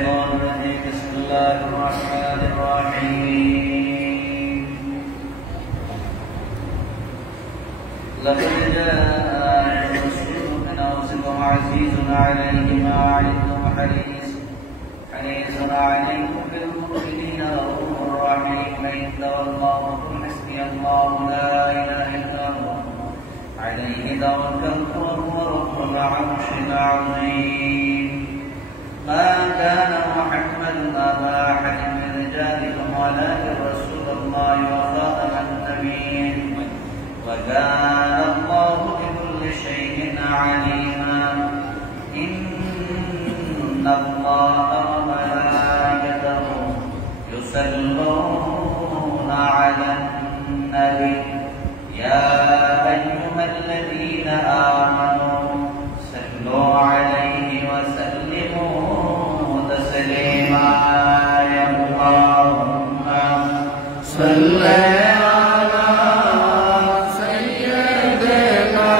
بسم الله الرحمن الرحيم لقد جاء رسول من أنفسكم عزيز عليه ما عنتم حريص عليكم بالمؤمنين رؤوف رحيم فإن تولوا فقل حسبي الله لا إله إلا هو عليه توكلت وهو رب العرش العظيم ما كان محمد أبا أحد من رجالكم ولكن رسول الله وخاتم النبيين وكان الله بكل شيء عليما إن الله وملائكته يصلون على النبي يا أيها الذين آمنوا صلوا عليه وسلموا تسليما يا اللهم صل على سيدنا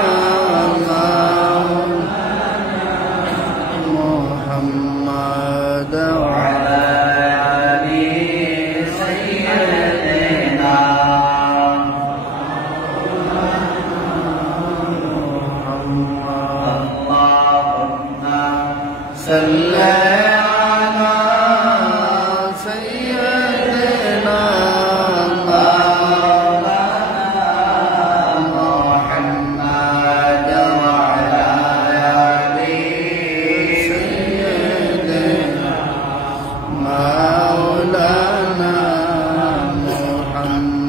محمد وعلى آل سيدنا اللهم صل على سيدنا محمد وعلى آل سيدنا مولانا محمد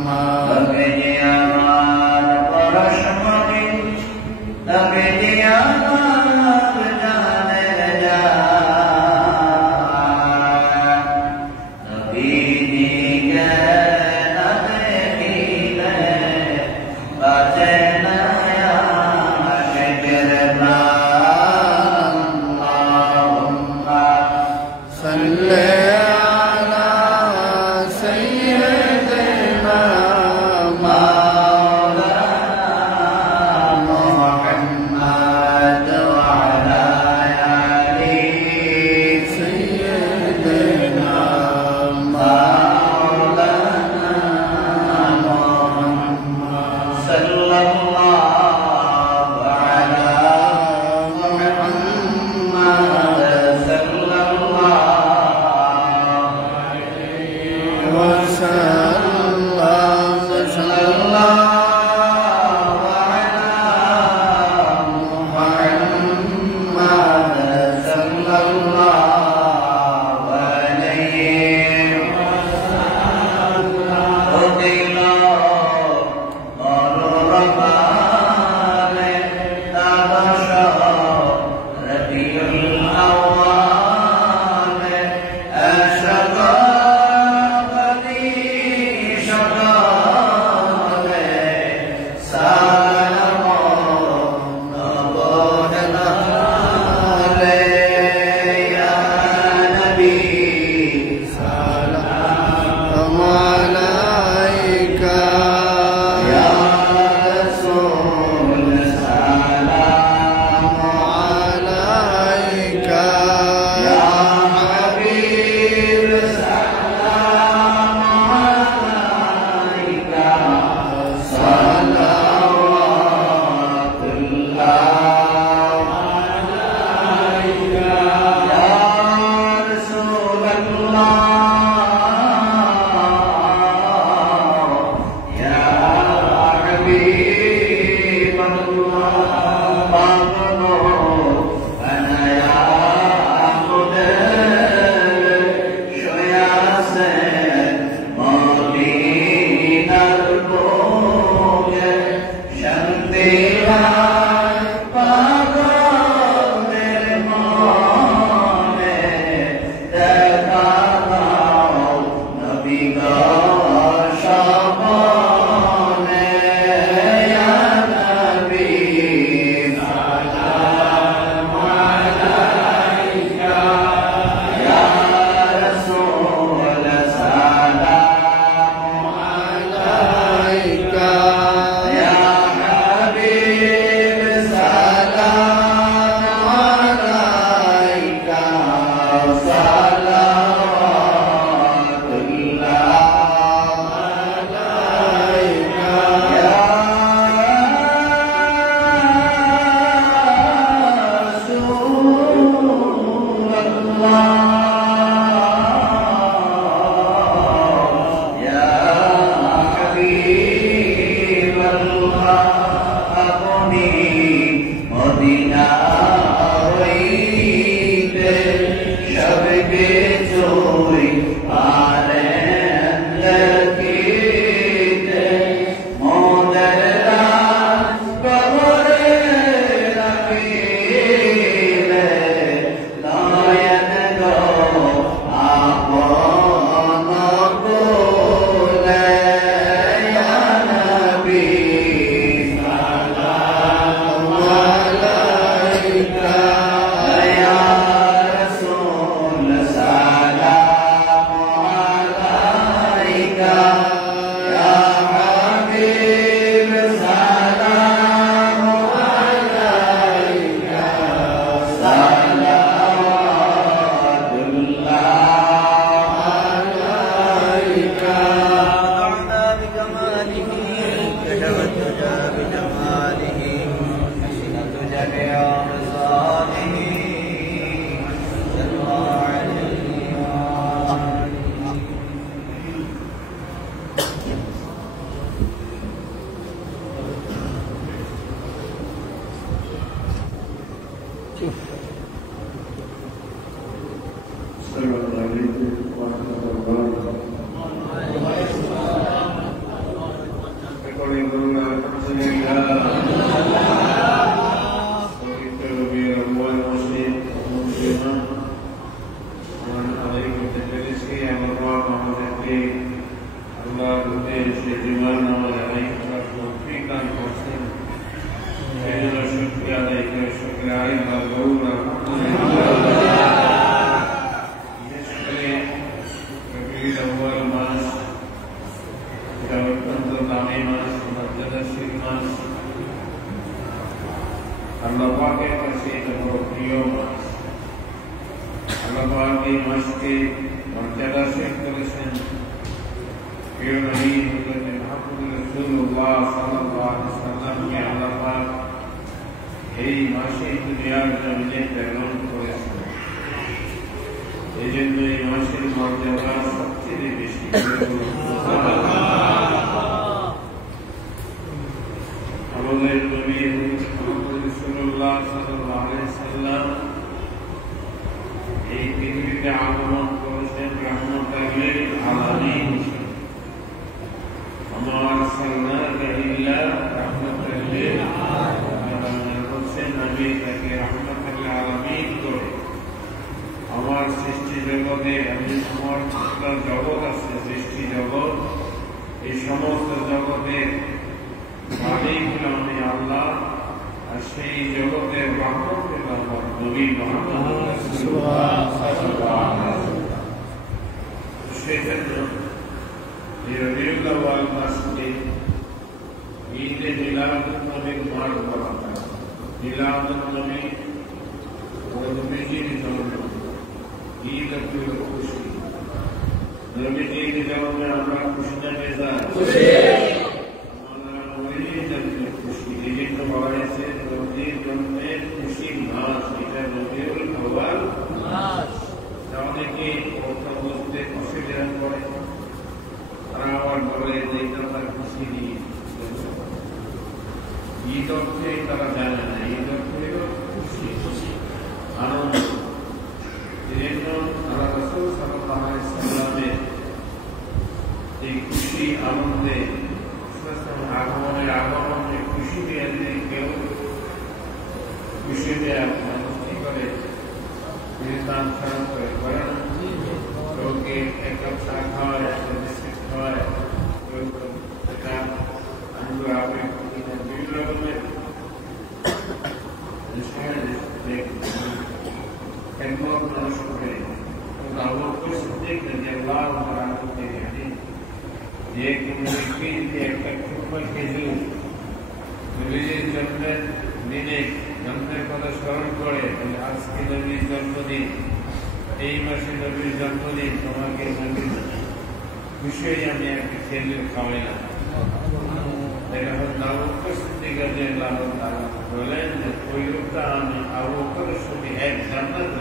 They have now requested the বলেন যে ওই লোকটা আমি আবু বকরের সঙ্গে এক জান্নাত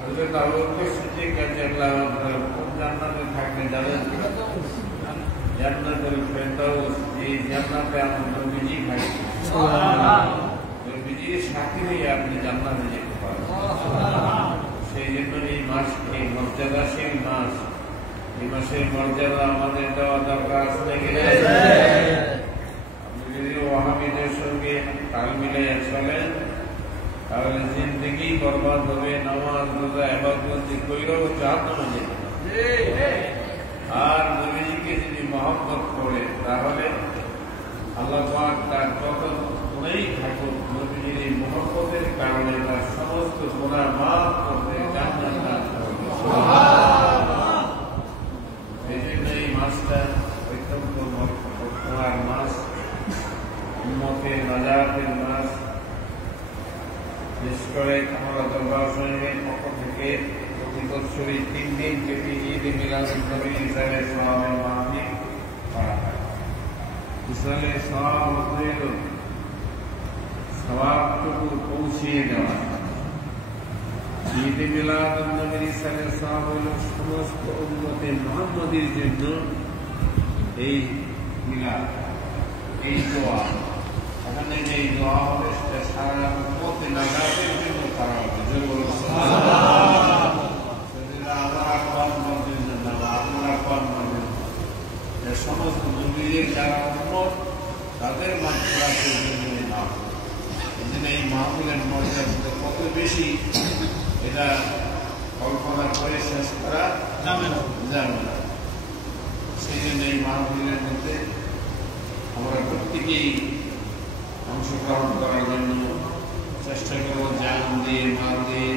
হযরত আবু বকর সিদ্দিক রাদিয়াল্লাহু আনহু কোন জান্নাতে থাকবেন জানেন? জান্নাতুল ফেরদাউস। এই জান্নাতে আমার নবীজি থাকবেন। নবীজির সাথে হয়ে আপনি জান্নাতে যেতে পারবেন। সেই জন্য এই মাসকে মর্যাদাশীল মাস, এই মাসের মর্যাদা আমাদের দেওয়া দরকার আছে নাকি? আপনি যদি ওয়াহাবীদের সঙ্গে তাল মিলাইয়া চলেন তাহলে জিন্দগি বরবাদ হবে। নামাজ রোজা ইবাদত কইরাও জাহান্নামে যেতে হবে। আর নবীজিকে যদি মহব্বত করে তাহলে আল্লাহ পাক তার যত গুনাহই থাকুক নবীজির এই মহব্বতের কারণে তার সমস্ত গুনাহ মাফ করতে জান্নাত দান করবে। এই জন্য এই মাসটা অত্যন্ত মহত্বপূর্ণ মাস, উম্মতের নাজাতের মাস। বিশেষ করে আমরা দরবার শরীফের পক্ষ থেকে প্রতি বছরই 3 দিন ব্যাপী ঈদ মিলাদুন নবী ইসরায়েলের সওয়াবের মাহফিল করা হয়। ইসরায়েলের সওয়াব হইল সওয়াবটুকু পৌঁছিয়ে দেওয়া। ঈদ মিলাদুন নবী ইসরায়েলের সওয়াব হইল সমস্ত উম্মতে মুহাম্মদীর জন্য এই মিলাদ, এই দোয়া। এখানে যে দোয়া হবে সেটা সারা উম্মতে নাজাতের জন্য করা হবে। সমস্ত নবীদের যারা উম্মত তাদের মাগফিরাতের জন্য না। এই জন্য এই মাহফিলের মর্যাদা কত বেশি এটা কল্পনা করে শেষ করা যাবে না। সেই জন্য এই মাহফিলের মধ্যে আমরা প্রত্যেকেই অংশগ্রহণ করার জন্য চেষ্টা করব, জান দিয়ে মাল দিয়ে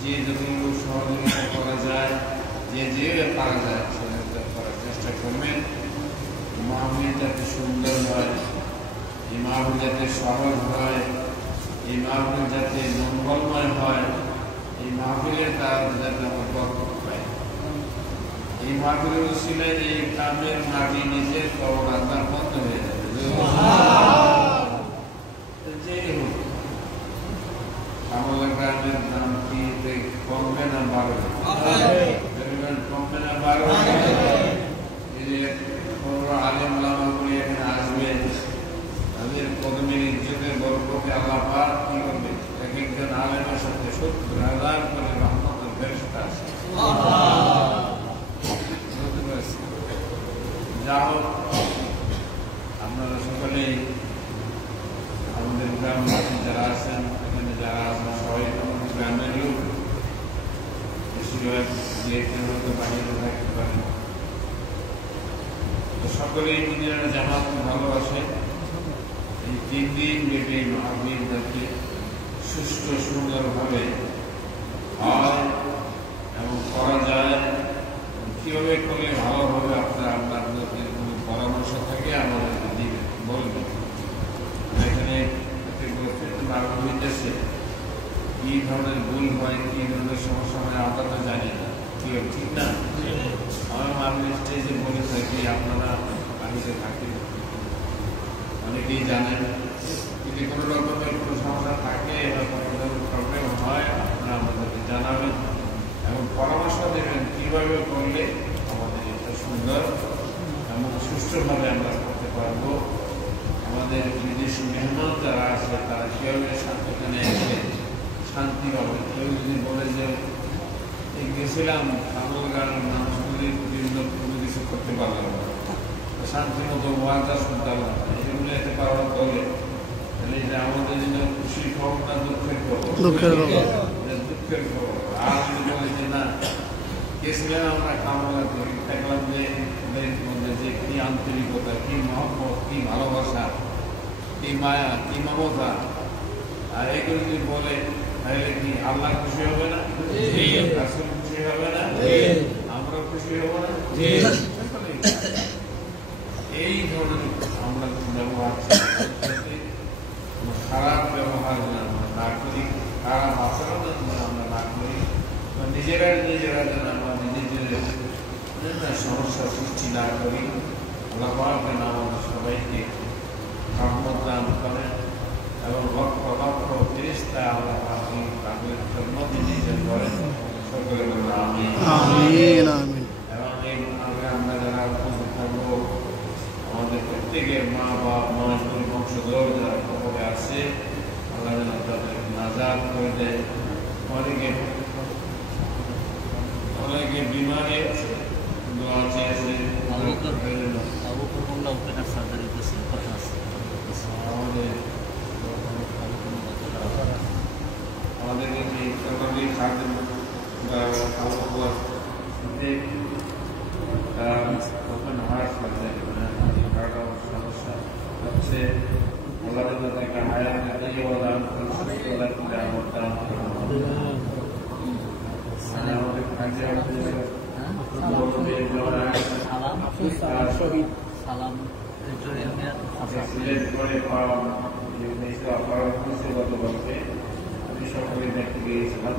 যে যতটুকু সহযোগিতা করা যায়, যে পারা যায় সহযোগিতা করার চেষ্টা করবেন। মাহফিল যাতে সুন্দর হয়, এই মাহফিল যাতে সহজ হয়, এই মাহফিল যাতে মঙ্গলময় হয়, এই মাহফিলের তার যাতে আমরা বরকত পাই। এই মাহফিলের উসিলায় এই গ্রামের মাটি নিজের কবর আদার বন্ধ হয়ে যাবে। আমাদের গ্রামের নাম কি কমবে না বাড়বে? কমবে না বাড়বে? এই যে আলেম ওলামাগুলি এখানে আসবে, তাদের কদমের ইজ্জতের বরকতে আল্লাহ পাক কি করবে? এক একজন আলেমের সাথে 70,000 করে রহমতের ফেরেশতা আছে। যা হোক, আপনারা সকলেই আমাদের গ্রামবাসী যারা আছেন, এখানে যারা আছেন সবাই আমাদের গ্রামের লোক, বেশিরভাগ যেহেতু হয়তো বাহিরে থাকতে পারেন, তো সকলেই নিজেরা জামাত ভালোবাসে। এই 3 দিন ব্যাপী মাহফিল যাতে সুষ্ঠু সুন্দরভাবে হয় এবং করা যায়, কিভাবে করলে ভালো হবে আপনারা আপনাদের কোনো পরামর্শ থাকে আমাদেরকে দিবেন, বলবেন। এখানে হইতেছে কি ধরনের ভুল হয়, কি ধরনের সমস্যা হয় আমরা তো জানি না, ঠিক না? আমি স্টেজে বলে থাকি, আপনারা বাড়িতে থাকেন, অনেকেই জানেন। যদি কোনো রকমের কোনো সমস্যা থাকে বা কোনো ধরনের প্রবলেম হয় আপনারা আমাদেরকে জানাবেন এবং পরামর্শ দেবেন কীভাবে করলে আমাদের এটা সুন্দর এবং সুষ্ঠুভাবে আমরা করতে পারবো। আমাদের বিদেশি মেহমান যারা আছে তারা কীভাবে এখানে এসে শান্তি পাবে। কেউ যদি বলে যে গেছিলাম কামলগাঁর মানুষগুলির জন্য কোনো কিছু করতে পারলাম না, শান্তি মতো ওয়াজা শুনতে পারলাম না, এগুলো এতে পাওয়ার বলে তাহলে এটা আমাদের জন্য খুশির খবর না দুঃখের খবর? দুঃখের খবর। আর যদি বলে যে না গেছিলাম আমরা কামলগাঁতে, দেখলাম যে মধ্যে যে কি আন্তরিকতা, কি মহব্বত, কি ভালোবাসা, কি মায়া, কি মমতা, আর এগুলো যদি বলে তাহলে কি আল্লাহ খুশি হবে না? রাসূল খুশি হবে না? আমরা খুশি হব না? এই ধরনের আমরা ব্যবহার খারাপ ব্যবহার আমরা না করি, খারাপ আচরণ আমরা না করি, নিজেরা যেন আমাদের নিজেদের সমস্যা সৃষ্টি না করি। আল্লাহ পাক যেন আমাদের সবাইকে রহমত দান করেন এবং লক্ষ লক্ষ ফেরেশতা আল্লাহ আপনি তাদের জন্য নিজে করেন সকলে বলুন আমিন আমিন আমিন। এবং এই আমরা যারা উপস্থিত থাকবো আমাদের প্রত্যেকের মা বাপ মানুষের বংশধর যারা খবরে আছে আল্লাহ যেন তাদের নাজাত করে দেয়। অনেকে বিমারে দোয়া চেয়েছে আমাদের এই ইকোনমিক খাদ্য ওপেন হার্ট সমস্যা হচ্ছে আল্লাহ তাকে হায়াত দান আমি সকলে দেখতে গিয়েছিলাম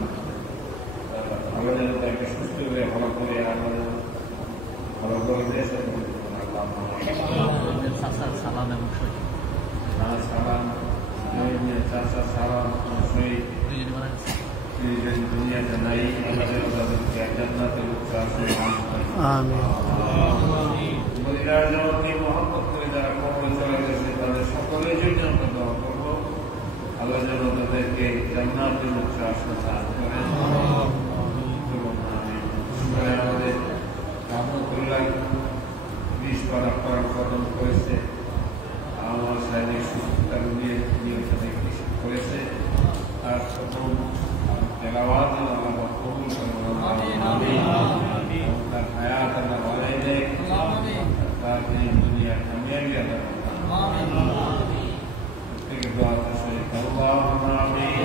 আমরা যেন তাকে সুস্থ করে ভালো করে ভালো করে সালাম এবং সালাম চাষা সালাম দুনিয়া জানাই আল্লাহ তাদেরকে জান্নাতে মহব্বত করে যারা কবরে চলে গেছে তাদের সকলের জন্য আমরা দোয়া করবো আল্লাহ যেন তাদেরকে জান্নাতে আসন দান করেন। আমাদের রহমতুল্লাহ 20 পারা করার কদম করেছে আমার শারীরিক সুস্থতা নিয়ে করেছে তার প্রথম তেলাওয়াত আল্লাহ কবুল করেন তার হায়াত আল্লাহ বাড়াই দেয় তার এই দুনিয়ার কামিয়াবি আল্লাহ প্রত্যেকের দোয়া শরীফ اللهم آمين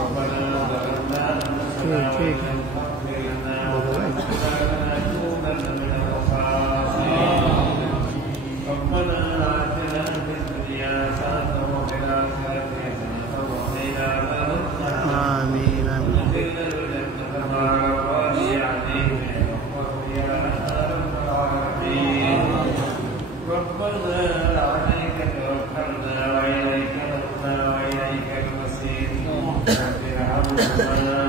ربنا ظلمنا أنفسنا وإن لم تغفر لنا وترحمنا لنكونن من الخاسرين ربنا آتنا في الدنيا حسنة وفي الآخرة حسنة وقنا عذاب النار آمين وادخلنا الجنة مع الراضي عليهم يا رب العالمين ربنا عليك توكلنا وإليك نبنا وإليك المصير ارحمنا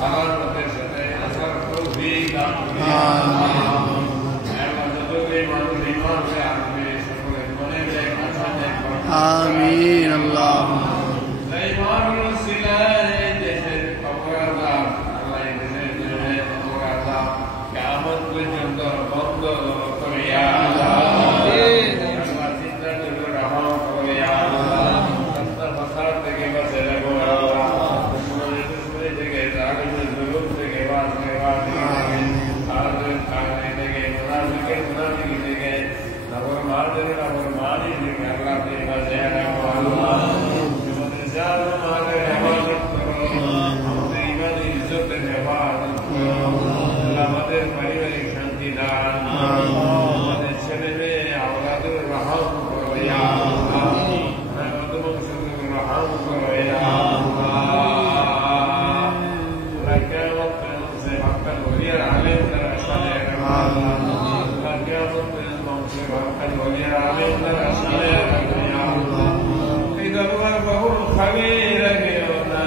সালামতের সাথে আসার তৌফিক দান করুন। যতগুলি মানুষ ঈমান হয়ে আসবে সকলের মনে নেক আশা নেক আমিন আল্লাহ ঈমানের সিলায় দেশের কবর আযাব আল্লাহ এই দেশের জন্য কবর আযাব কিয়ামত পর্যন্ত বন্ধ করে ইয়া আল্লাহ। আল্লাহ চিন্তা করে রহম করে ইয়া আল্লাহ। রাস্তা ফাসাদ থেকে বাঁচিয়ে রাখো আল্লাহ। দুশ্মনী থেকে জালিমের জুলুম থেকে বাঁচিয়ে আল্লাহ। খানে থেকে মুনাফিকের মুনাফিকি থেকে নাফরমানদের নাফরমানি থেকে আল্লাহ তুমি বাঁচিয়ে রাখো আল্লাহ। আমাদের জান মালের হেফাজত করো, আমাদের ইমানি ইজ্জতের হেফাজত করো আল্লাহ। আমাদের পারিবারিক শান্তি দান, আমাদের ছেলে মেয়ে আওলাদের রহম করো ইয়া আল্লাহ। আমাদের বংশকে রহম করো ইয়া আল্লাহ। আল্লাহ কিয়ামত পর্যন্ত হক্কান ওলিয়ার আলেম দ্বারা সাজায় রাখো আল্লাহ। আল্লাহ কিয়ামত পর্যন্ত বংশে হক্কান ওলিয়ার আলেম দ্বারা সাজায় রাখো ইয়া আল্লাহ। এই দরবার বহুল খালি রাখিও না,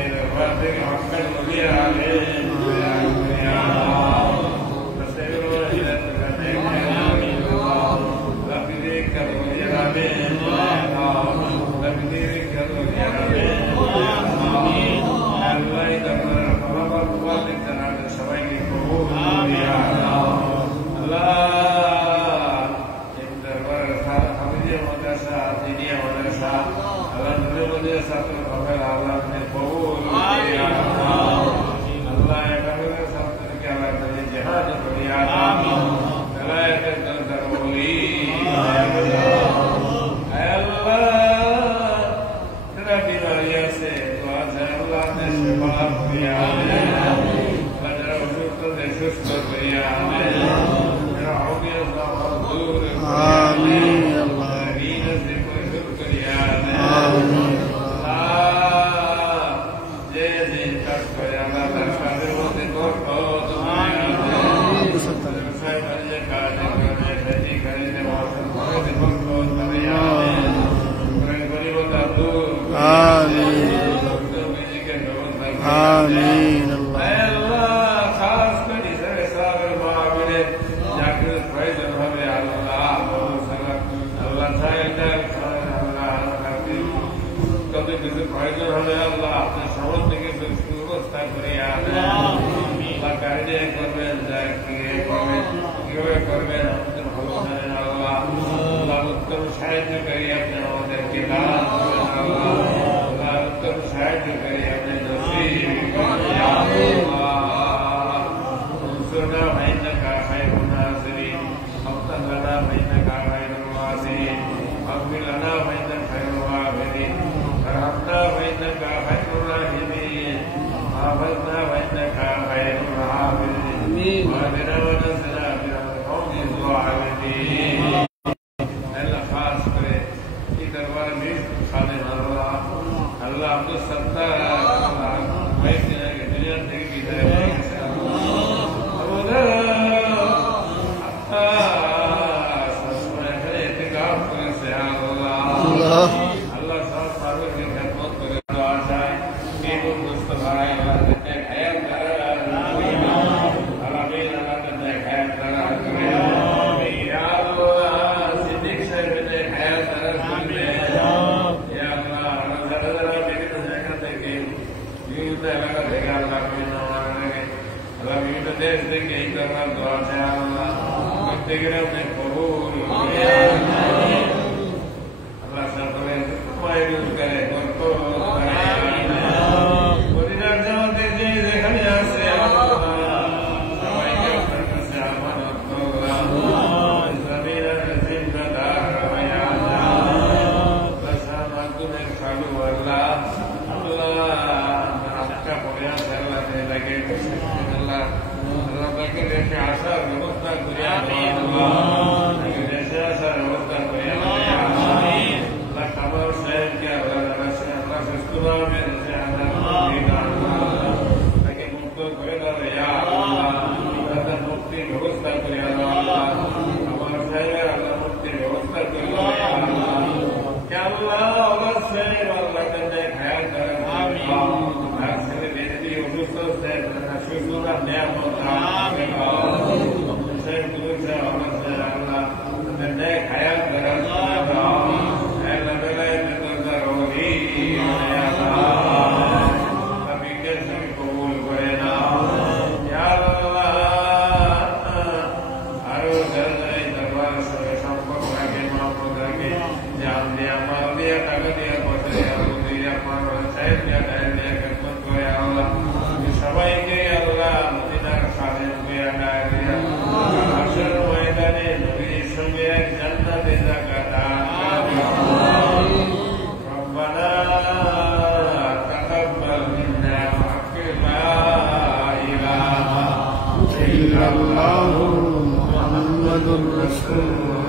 এই দরবার থেকে হক্কান ওলিয়ার আলেম সবাইকে কবুল মাদ্রাসা দিনিয়া মাদ্রাসা আল্লাহ নূরের মাদ্রাসা আল্লাহ কবুল আল্লাহ একাবের ছাত্রকে আল্লাহ জিহাদ করিয়া বেলায়েতের দরকার বলি আল্লাহ যারা বিমারি আছে আল্লাহ সেবা করিয়া যারা অসুস্থ সুস্থ করিয়া যারা অজ্ঞ দূর আমিন আল্লাহ ঋণ से পরিশোধ করিয়া যে দিন কাজ করে আল্লাহ তার কাজের মধ্যে বরকত آمين الله خاص করে সাবের মাহফিলে যাকে প্রয়োজন হবে আল্লাহ আল্লাহ চাইলে আল্লাহ কত কিছু প্রয়োজন হবে আল্লাহ আপনার সমস্ত থেকে ব্যবস্থা করে আল্লাহ কাজে করবেন যা করবেন কিভাবে করবেন আমাদের ভালো জানেন আল্লাহ আল্লাহ উত্তম সাহায্যকারী আপনি আমাদেরকে দান করবেন আল্লাহ আল্লাহ উত্তম সাহায্যকারী আপনি انصرنا فإنك خير الناصرين واغفر لنا فإنك خير الواسعين واغفر لنا فإنك خير الغافرين وارحمنا فإنك خير الراحمين وحفظنا فإنك خير الحافظين واهدنا ونصرنا من القوم الظالمين اللہ خاص کرے یہ دربار میں خادم اللہ اللہ عبد الستار دنیا کی اللہ صاحب پارور کی خدمت کرے دعا چاہے نیکو مصطفیٰ اللہ نے خیر کرا اللہ بین اللہ نے خیر کرا یا اللہ صدیق صاحب نے خیر کرا یا اللہ ذرا ذرا میری نظر دیکھے یوں تو اللہ کا دیکھا اللہ کوئی نہ ماننے گے اللہ বিভিন্ন দেশ থেকে এই দরবার দোয়া চায় আল্লাহ প্রত্যেকের আপনি কবুল আল্লাহ সকলের মায়রুজ করে বরকত পরিবার জামাতে যে যেখানে আছে সবাইকে আপনার কাছে আমানত করলাম জমিনের জিম্মাদার হয়ে আল্লাহ সামাতুনের খালু আল্লাহ আল্লাহ আপকা পড়ে আছে আল্লাহ লাগে আল্লাহ আল্লাহ তাকে দেশে আসার ব্যবস্থা করিয়া দেশে আসার ব্যবস্থা করিয়া আল্লাহ খাবার সাহেবকে আল্লাহ আল্লাহ সুস্থভাবে দেশে আসার তাকে মুক্ত করে দাও আল্লাহ তাদের মুক্তির ব্যবস্থা করিয়া দাও আল্লাহ খাবার সাহেবের আল্লাহ মুক্তির ব্যবস্থা করে দাও আল্লাহ আল্লাহ সাহেব আল্লাহ তাদের খেয়াল করেন নিয়ামত আমাকে দাও সেই দুইটা অবস্থা আল্লাহ নেক হায়াত দাও দাও আল্লাহ বেলায় বেদর রোহি আল্লাহ নবীকে তুমি কবুল করে নাও ইয়া আল্লাহ আরো যারা দরবার সঙ্গে সম্পর্ক রাখে মহব্বত রাখে জান দিয়া মাল দিয়া টাকা দিয়া পয়সা দিয়া আলু দিয়া আমার সাহেব দিয়া দায়ের দিয়া খেদমত করে আল্লাহ সবাইকে আল্লাহ মদিনার খাদেম দিয়া গায়ে দিয়া হাসর ময়দানে নবীর সঙ্গে এক জান্নাতে জায়গা দান রব্বানা তাকাব্বাল মিন্না ওয়া ইলাহা ইল্লাল্লাহু মুহাম্মাদুর রাসূলুল্লাহ